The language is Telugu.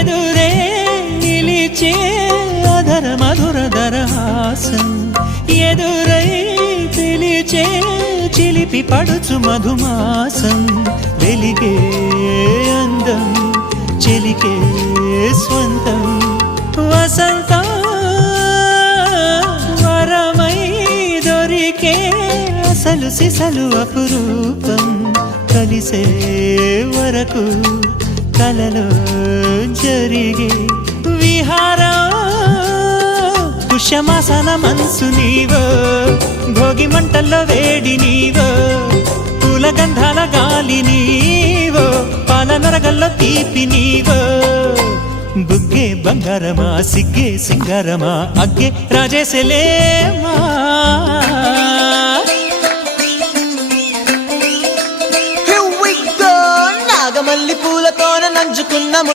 ఎదురే నిలిచే అధర మధుర దరహాసం ఎదురై పిలిచే చిలిపి పడుచు మధుమాసం వెలిగే అందం చెలికే స్వంతం వసంతం వరమై దొరికే అసలు సిసలు అపురూపం కలిసే వరకు కలలో జరిగే విహారం పుష్యమాసన మనసు నీవో భోగి మంటల్లో వేడి నీవో పూల గంధాల గాలి నీవో పాల నరగల్లో తీపి నీవో బుగ్గే బంగారమా సిగ్గే సింగారమా అగ్గే రాజేసలేమా నాగమల్లి పూలతోన నంచుకున్న